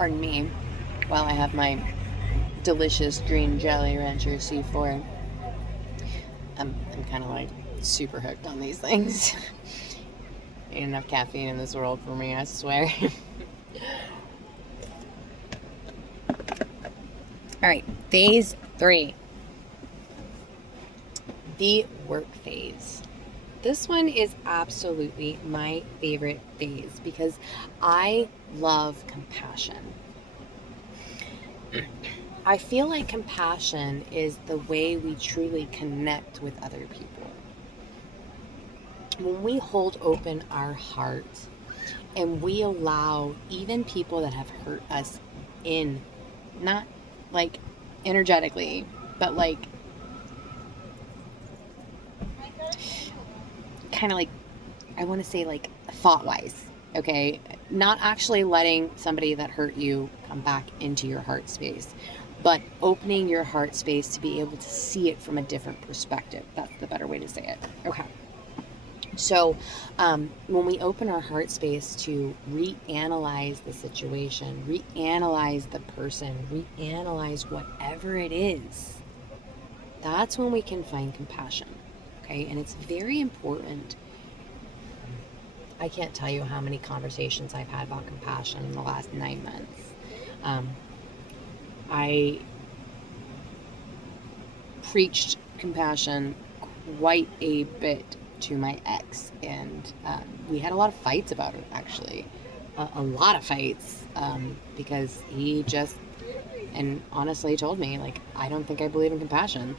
Pardon me while I have my delicious green Jolly Rancher C4. I'm kind of like super hooked on these things. Ain't enough caffeine in this world for me, I swear. All right, phase 3. The work phase. This one is absolutely my favorite phase because I love compassion. I feel like compassion is the way we truly connect with other people. When we hold open our hearts and we allow even people that have hurt us in, not like energetically, but like kind of like, I want to say like thought wise, okay? Not actually letting somebody that hurt you come back into your heart space, but opening your heart space to be able to see it from a different perspective. That's the better way to say it. Okay. So when we open our heart space to reanalyze the situation, reanalyze the person, reanalyze whatever it is, that's when we can find compassion. Okay, and it's very important. I can't tell you how many conversations I've had about compassion in the last 9 months. I preached compassion quite a bit to my ex, and we had a lot of fights about it, actually. A lot of fights, because he just, and honestly told me, like, I don't think I believe in compassion.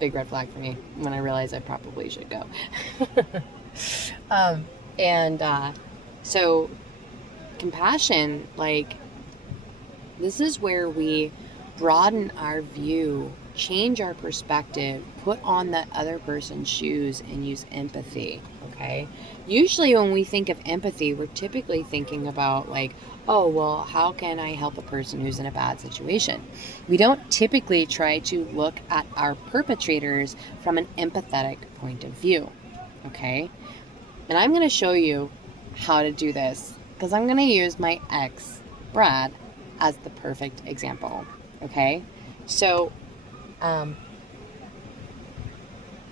Big red flag for me when I realized I probably should go. So compassion, like, this is where we broaden our view, change our perspective, put on that other person's shoes, and use empathy, okay? Usually when we think of empathy, we're typically thinking about like, oh, well, how can I help a person who's in a bad situation? We don't typically try to look at our perpetrators from an empathetic point of view, okay? And I'm going to show you how to do this because I'm going to use my ex, Brad, as the perfect example, okay? So,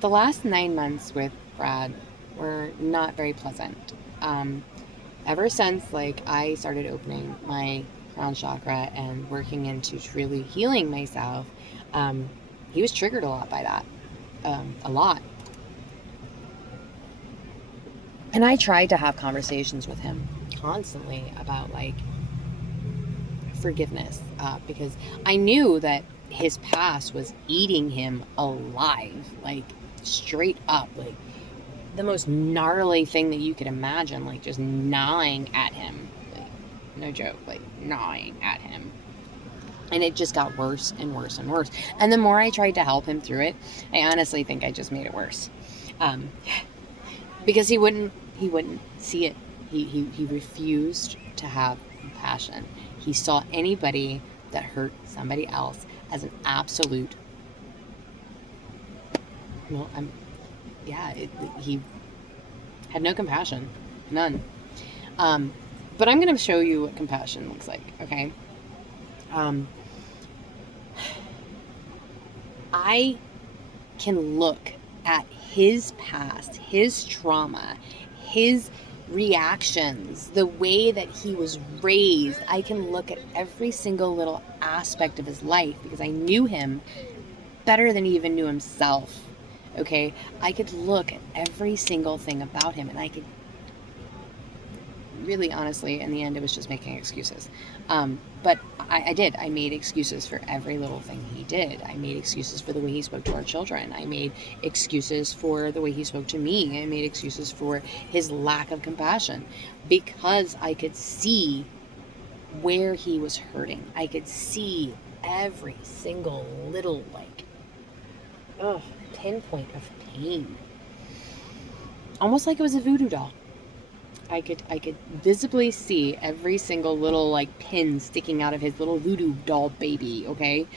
the last 9 months with Brad were not very pleasant. Ever since, like, I started opening my crown chakra and working into truly healing myself, he was triggered a lot by that. A lot. And I tried to have conversations with him constantly about, like, forgiveness, because I knew that his past was eating him alive, like, straight up, like, the most gnarly thing that you could imagine, like, just gnawing at him. Like, no joke, like, gnawing at him. And it just got worse and worse and worse. And the more I tried to help him through it, I honestly think I just made it worse. Because he wouldn't see it. He refused to have compassion. He saw anybody that hurt somebody else as an absolute, he had no compassion. None. But I'm going to show you what compassion looks like, okay? I can look at his past, his trauma, his reactions, the way that he was raised. I can look at every single little aspect of his life because I knew him better than he even knew himself. Okay, I could look at every single thing about him, and I could really, honestly, in the end, it was just making excuses. But I did. I made excuses for every little thing he did. I made excuses for the way he spoke to our children. I made excuses for the way he spoke to me. I made excuses for his lack of compassion because I could see where he was hurting. I could see every single little, like, pinpoint of pain. Almost like it was a voodoo doll. I could visibly see every single little, like, pin sticking out of his little voodoo doll baby, okay?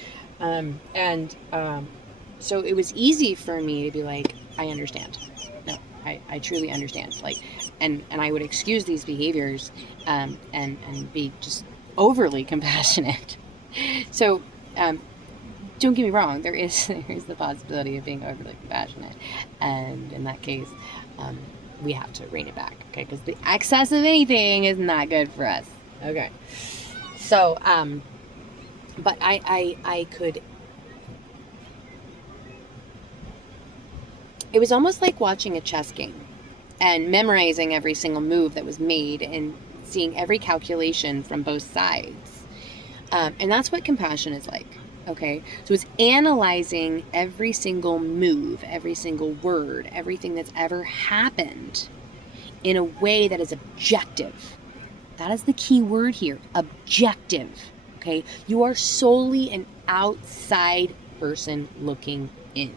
So it was easy for me to be like, I understand. No, I truly understand. Like, and I would excuse these behaviors, and be just overly compassionate. So, don't get me wrong, there is the possibility of being overly compassionate, and in that case, we have to rein it back, okay? Because the excess of anything is not good for us. Okay. So, but I could. It was almost like watching a chess game and memorizing every single move that was made and seeing every calculation from both sides. And that's what compassion is like, okay? So it's analyzing every single move, every single word, everything that's ever happened in a way that is objective. That is the key word here, objective, okay? You are solely an outside person looking in.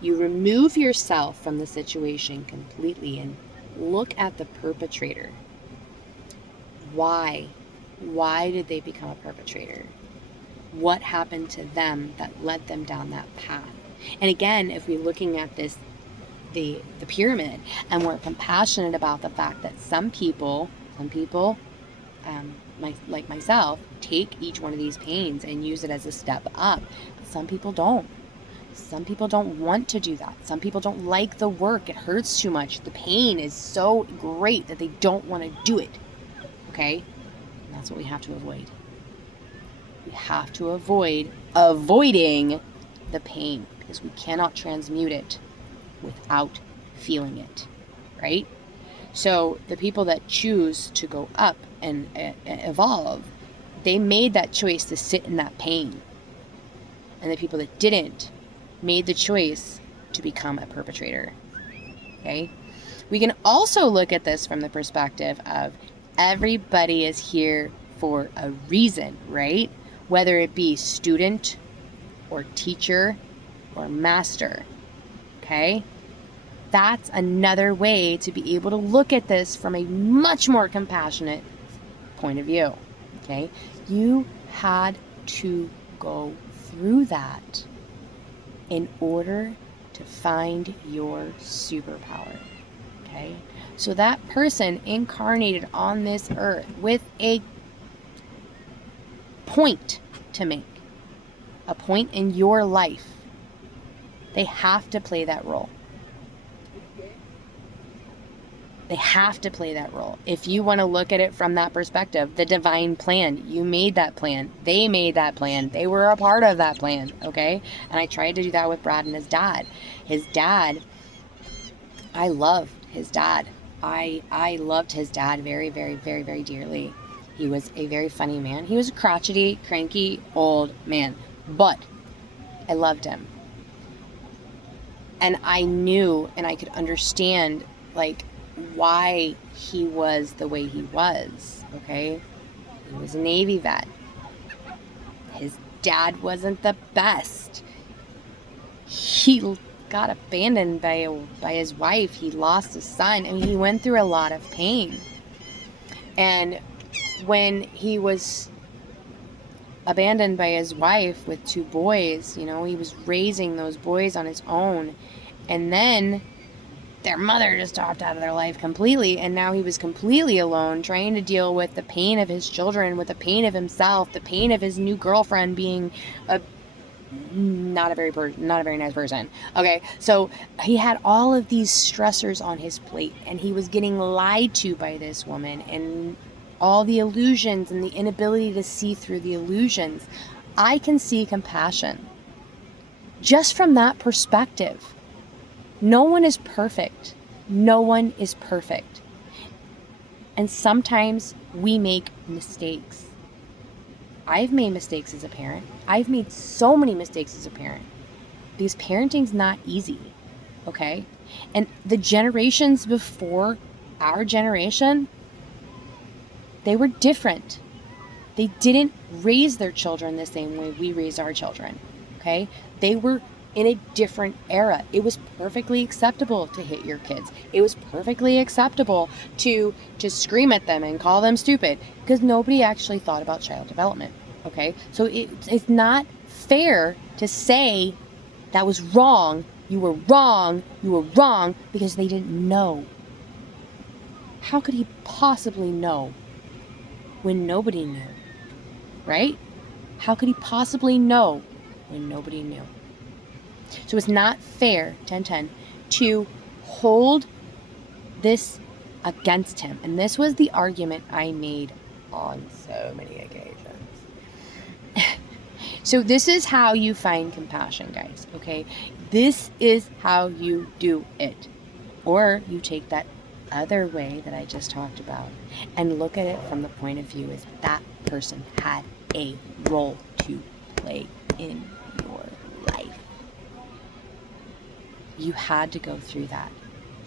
You remove yourself from the situation completely and look at the perpetrator. Why? Why did they become a perpetrator? What happened to them that led them down that path? And again, if we're looking at this, the pyramid, and we're compassionate about the fact that some people, like myself, take each one of these pains and use it as a step up. But some people don't. Some people don't want to do that. Some people don't like the work. It hurts too much. The pain is so great that they don't want to do it. Okay? And that's what we have to avoid. We have to avoid avoiding the pain because we cannot transmute it without feeling it. Right? So the people that choose to go up and evolve, they made that choice to sit in that pain. And the people that didn't made the choice to become a perpetrator. Okay? We can also look at this from the perspective of everybody is here for a reason, right? Whether it be student or teacher or master. Okay? That's another way to be able to look at this from a much more compassionate point of view. Okay? You had to go through that in order to find your superpower. Okay? So that person incarnated on this earth with a point to make, a point in your life. They have to play that role. They have to play that role. If you want to look at it from that perspective, the divine plan, you made that plan. They made that plan. They were a part of that plan, okay? And I tried to do that with Brad and his dad. His dad, I loved his dad. I loved his dad very, very, very, very dearly. He was a very funny man. He was a crotchety, cranky, old man. But I loved him. And I knew and I could understand, like, why he was the way he was, okay? He was a Navy vet. His dad wasn't the best. He got abandoned by his wife. He lost his son. I mean, he went through a lot of pain. And when he was abandoned by his wife with 2 boys, you know, he was raising those boys on his own. And then their mother just dropped out of their life completely, and now he was completely alone, trying to deal with the pain of his children, with the pain of himself, the pain of his new girlfriend being not a very nice person. Okay, so he had all of these stressors on his plate, and he was getting lied to by this woman, and all the illusions and the inability to see through the illusions. I can see compassion just from that perspective. No one is perfect. No one is perfect. And sometimes we make mistakes. I've made mistakes as a parent. I've made so many mistakes as a parent. Because parenting's not easy, okay? And the generations before our generation, they were different. They didn't raise their children the same way we raise our children, okay? They were in a different era. It was perfectly acceptable to hit your kids. It was perfectly acceptable to scream at them and call them stupid because nobody actually thought about child development, okay? So it's not fair to say that was wrong, you were wrong, because they didn't know. How could he possibly know when nobody knew? Right? How could he possibly know when nobody knew? So it's not fair, 10-10, to hold this against him. And this was the argument I made on so many occasions. So this is how you find compassion, guys, okay? This is how you do it. Or you take that other way that I just talked about and look at it from the point of view as that person had a role to play in your life. You had to go through that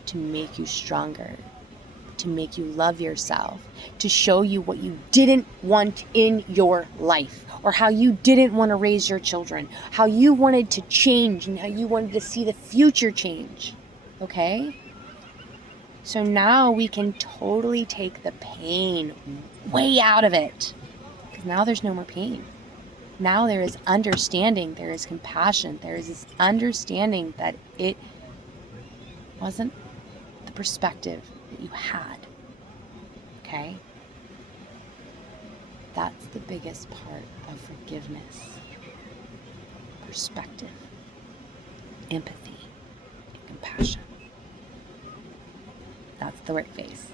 to make you stronger, to make you love yourself, to show you what you didn't want in your life, or how you didn't want to raise your children, how you wanted to change and how you wanted to see the future change. Okay? So now we can totally take the pain way out of it. Because now there's no more pain. Now there is understanding, there is compassion, there is this understanding that it wasn't the perspective that you had. Okay? That's the biggest part of forgiveness. Perspective, empathy, and compassion. That's the work phase.